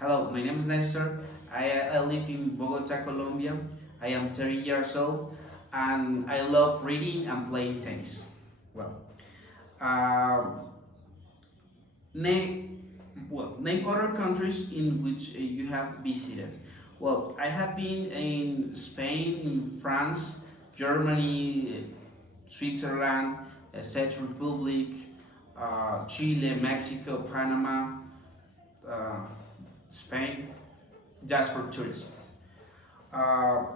Hello, my name is Nestor. I live in Bogota, Colombia. I am 30 years old and I love reading and playing tennis. Well, um, name, name other countries in which you have visited. Well, I have been in Spain, in France, Germany, Switzerland, Czech Republic, Chile, Mexico, Panama, uh, Spain, just for tourism.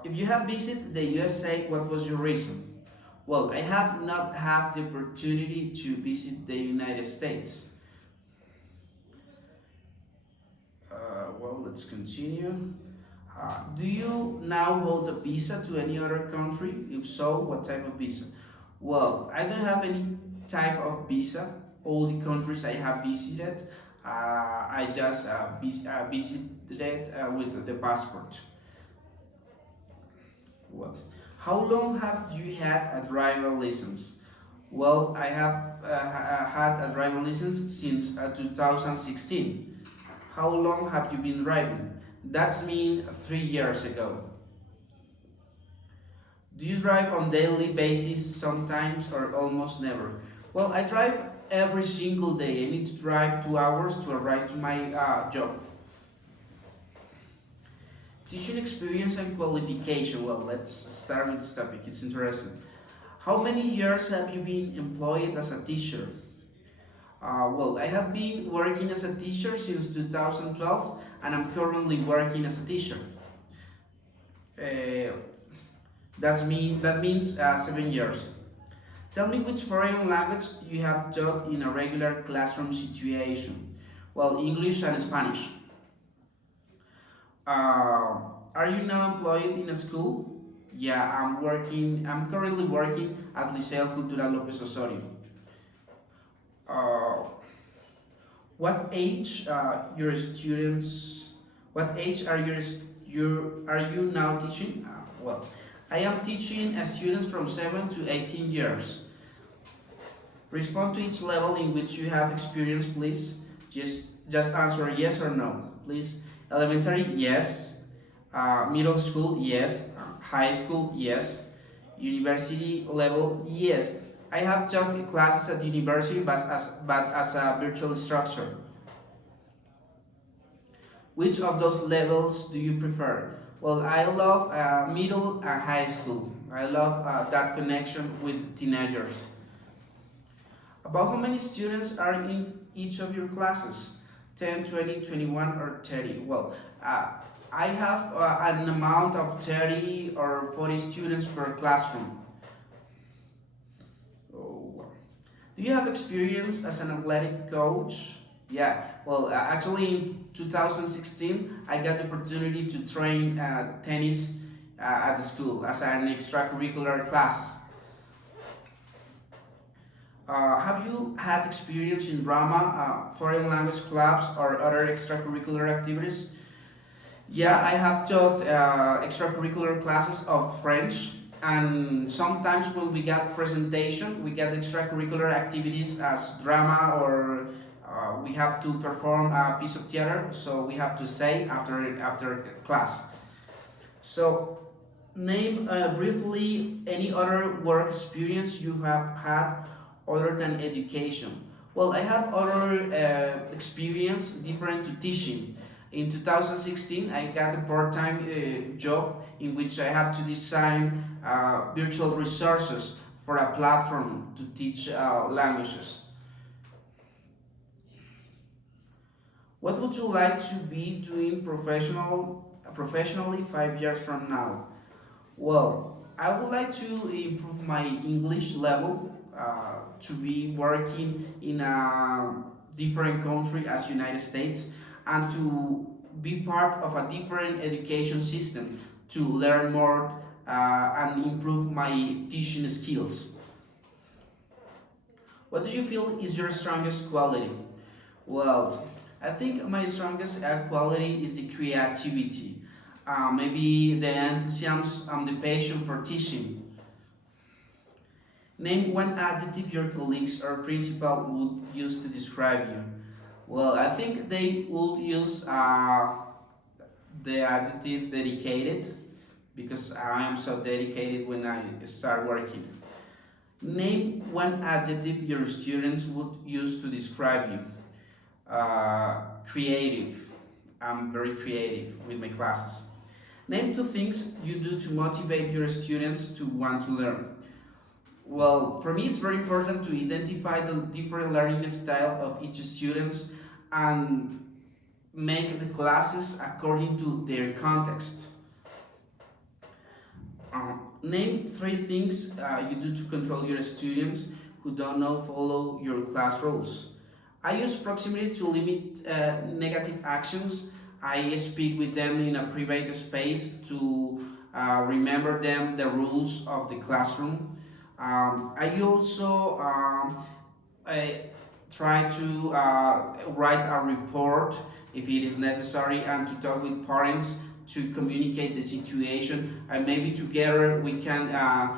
If you have visited the USA, what was your reason? Well, I have not had the opportunity to visit the United States. Let's continue. Do you now hold a visa to any other country? If so, what type of visa? Well, I don't have any type of visa. All the countries I have visited, I just visited with the passport. Well, how long have you had a driver license? Well, I have had a driver license since 2016. How long have you been driving? That's mean 3 years ago. Do you drive on daily basis sometimes or almost never? Well, I drive every single day. I need to drive 2 hours to arrive to my job. Teaching experience and qualification. Well, let's start with this topic. It's interesting. How many years have you been employed as a teacher? I have been working as a teacher since 2012 and I'm currently working as a teacher. Uh, that means 7 years. Tell me which foreign language you have taught in a regular classroom situation. Well, English and Spanish. Are you now employed in a school? Yeah, I'm working. I'm currently working at Liceo Cultural López Osorio. Uh, what age your students? What age are are you now teaching? I am teaching students from 7 to 18 years. Respond to each level in which you have experience, please. Just answer yes or no, please. Elementary, yes. Middle school, yes. High school, yes. University level, yes. I have taught classes at university, but as a virtual structure. Which of those levels do you prefer? Well, I love middle and high school. I love that connection with teenagers. About how many students are in each of your classes? 10, 20, 21, or 30? I have an amount of 30 or 40 students per classroom. Do you have experience as an athletic coach? Yeah, actually in 2016, I got the opportunity to train tennis at the school as an extracurricular classes. Have you had experience in drama, foreign language clubs, or other extracurricular activities? Yeah, I have taught extracurricular classes of French, and sometimes when we get presentation, we get extracurricular activities as drama or we have to perform a piece of theater, so we have to say after class. So, name briefly any other work experience you have had other than education. Well, I have other experience different to teaching. In 2016, I got a part-time job in which I have to design virtual resources for a platform to teach languages. What would you like to be doing professionally 5 years from now? Well, I would like to improve my English level, to be working in a different country as United States, and to be part of a different education system to learn more and improve my teaching skills. What do you feel is your strongest quality? Well, I think my strongest quality is the creativity, maybe the enthusiasm and the passion for teaching. Name one adjective your colleagues or principal would use to describe you. Well, I think they will use the adjective dedicated because I am so dedicated when I start working. Name one adjective your students would use to describe you. Creative. I'm very creative with my classes. Name two things you do to motivate your students to want to learn. Well, for me, it's very important to identify the different learning style of each student and make the classes according to their context. Name three things you do to control your students who don't know follow your class rules. I use proximity to limit negative actions. I speak with them in a private space to remember them the rules of the classroom. I also I try to write a report if it is necessary and to talk with parents to communicate the situation and maybe together we can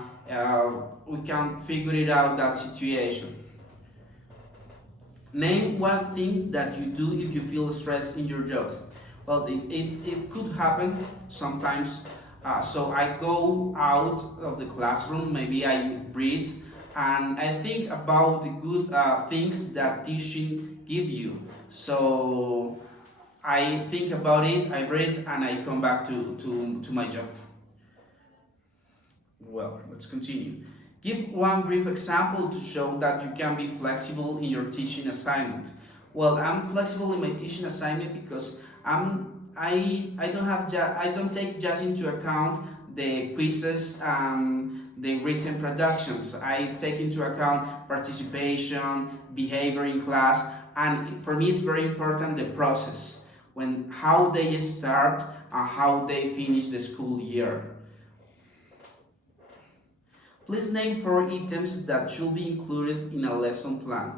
figure it out that situation. Name one thing that you do if you feel stressed in your job. Well, it could happen sometimes. So I go out of the classroom, maybe I breathe, and I think about the good things that teaching give you. So I think about it, I breathe, and I come back to my job. Well, let's continue. Give one brief example to show that you can be flexible in your teaching assignment. Well, I'm flexible in my teaching assignment because I don't take just into account the quizzes and the written productions. I take into account participation, behavior in class, and for me it's very important the process when how they start and how they finish the school year. Please name four items that should be included in a lesson plan.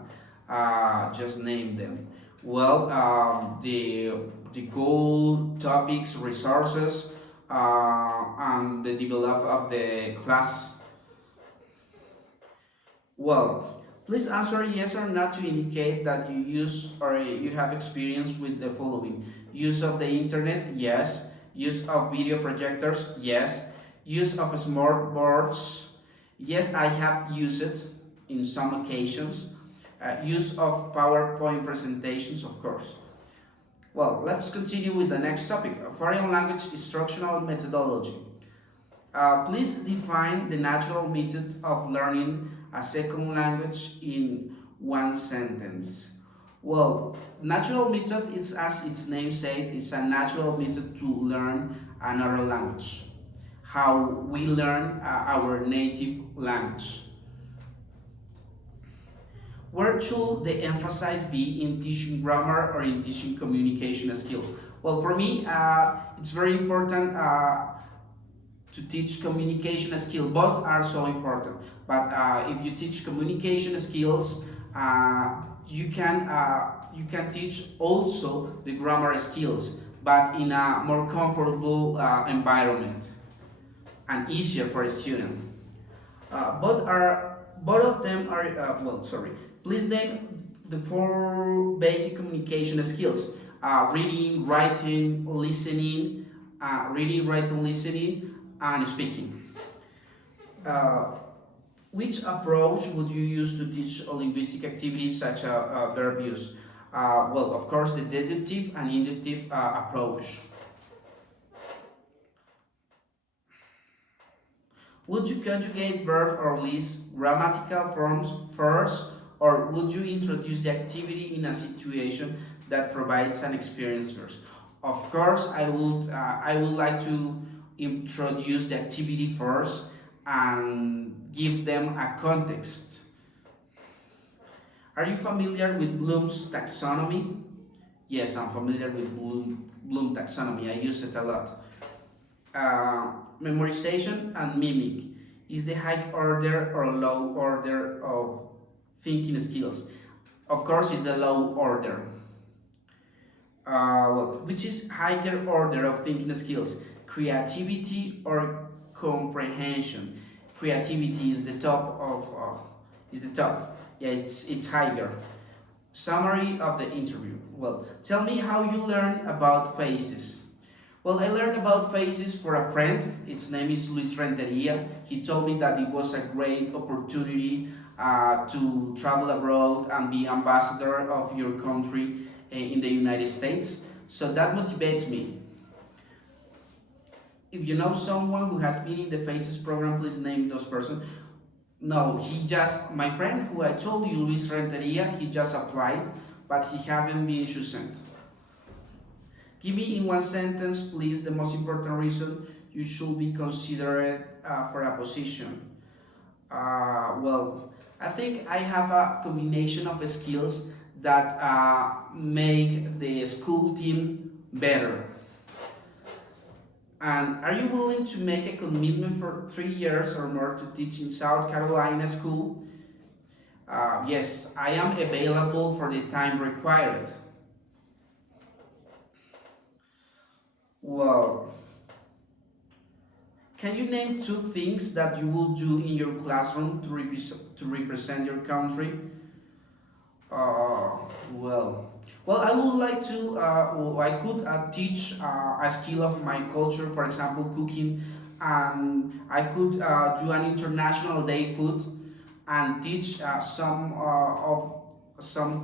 Just name them. Well, the goal, topics, resources, and the develop of the class. Well, please answer yes or not to indicate that you use or you have experience with the following. Use of the internet, yes. Use of video projectors, yes. Use of smart boards, yes, I have used it in some occasions. Use of PowerPoint presentations, of course. Well, let's continue with the next topic, foreign language instructional methodology. Please define the natural method of learning a second language in one sentence. Well, natural method is as its name said, it's a natural method to learn another language. How we learn our native language. Where should the emphasis be in teaching grammar or in teaching communication skill? Well, for me, it's very important to teach communication skill. Both are so important. But if you teach communication skills, you can teach also the grammar skills, but in a more comfortable environment and easier for a student. Both of them are well. Sorry. Please name the four basic communication skills: reading, writing, listening, and speaking. Uh, which approach would you use to teach linguistic activities such as verb use? Well, of course, the deductive and inductive approach. Would you conjugate verb or list grammatical forms first, or would you introduce the activity in a situation that provides an experience first? Of course, I would like to introduce the activity first and give them a context. Are you familiar with Bloom's taxonomy? Yes, I'm familiar with Bloom taxonomy. I use it a lot. Memorization and mimic is the high order or low order of thinking skills. Of course, it's the low order. Which is higher order of thinking skills? Creativity or comprehension? Creativity is the top of is the top. Yeah, it's higher. Summary of the interview. Well, tell me how you learn about faces. Well, I learned about faces for a friend. Its name is Luis Renteria. He told me that it was a great opportunity to travel abroad and be ambassador of your country in the United States. So that motivates me. If you know someone who has been in the Faces program, please name those person. No, he just, my friend who I told you, Luis Renteria, he just applied, but he haven't been chosen. Give me in one sentence, please, the most important reason you should be considered for a position. Well, I think I have a combination of skills that make the school team better. And are you willing to make a commitment for 3 years or more to teach in South Carolina school? Yes, I am available for the time required. Well, can you name two things that you will do in your classroom to represent your country? Uh, well, I would like to, I could teach a skill of my culture, for example, cooking, and I could do an international day food and teach some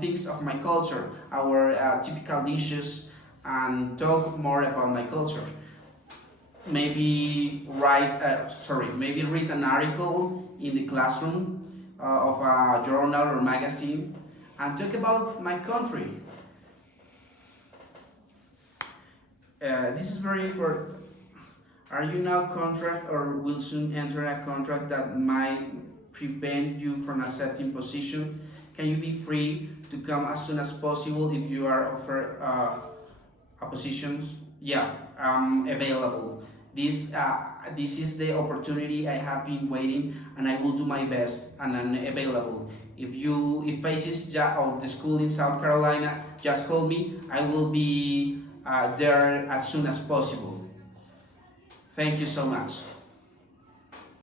things of my culture, our typical dishes, and talk more about my culture. Maybe read an article in the classroom of a journal or magazine and talk about my country. This is very important. Are you now contract or will soon enter a contract that might prevent you from accepting position? Can you be free to come as soon as possible if you are offered a position? Yeah, I'm available. This is the opportunity I have been waiting, and I will do my best, and I'm available. If faces of the school in South Carolina, just call me. I will be there as soon as possible. Thank you so much.